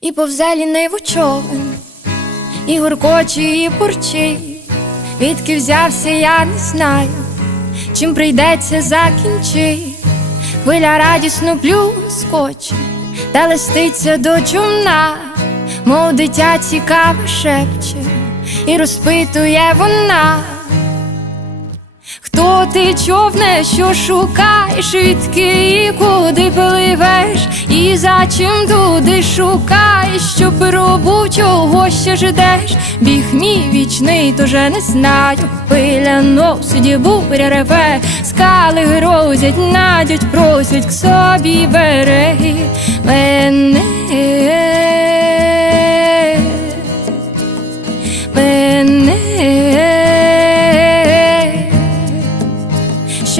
І повзе ліниву човен, і гуркоче, і бурчить, Відки взявся, я не знаю, чим прийдеться закінчить. Хвиля радісно плюскоче, та листиться до чумна, мов дитя цікаво шепче, і розпитує вона. Хто ти човне, що шукаєш, відки і куди пливеш, і за чим туди шукаєш, що пробу чого ще ждеш, біг мій вічний, тоже не знаю. Пиля носить, буря реве, скали грозять, надять, просять к собі береги. Мене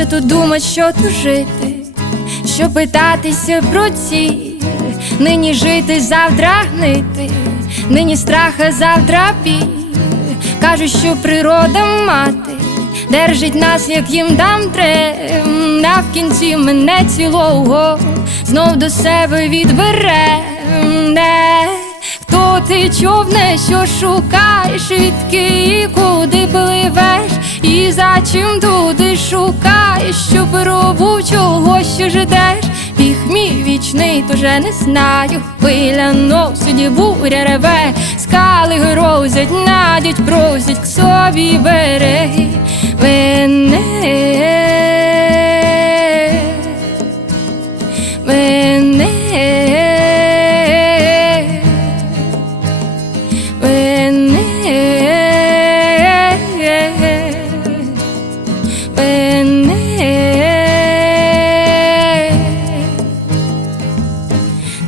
що тут думать, що тут жити, що питатися про ціль, нині жити, завтра гнити, нині страха, завтра біль. Кажуть, що природа мати держить нас, як їм дам трем, а в мене цілого знов до себе відбере. Не. Хто ти човне, що шукаєш, відки і куди пливеш, і за чим туди шукаєш, що пробу чого ще ждеш, біг мій вічний, тоже не знаю. Хвиля носить, буря реве, скали грозять, надять, просять к собі береги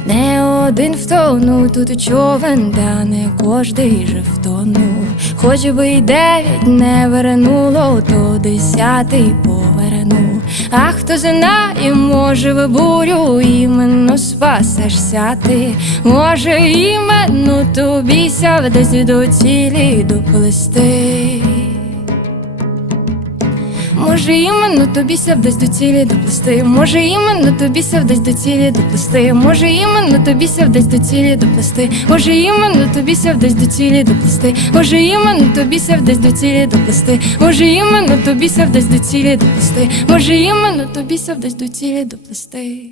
не один втонув тут човен, та не кожний же втонув. Хоч би й дев'ять не вернуло, то десятий повернув. А хто знає, може в бурю іменно спасешся ти, може іменно тобі ся десь до цілі доплести. Може, іменно тобі ся вдасть до цілі доплести. Може, іменно тобі ся вдасть до цілі доплести. Може, іменно тобі ся вдасть до цілі доплести. Може, іменно тобі ся вдасть до цілі доплести. Може, іменно тобі ся вдасть до цілі доплести. Може, іменно тобі ся вдасть до цілі доплести. Може, іменно тобі ся вдасть до цілі доплести.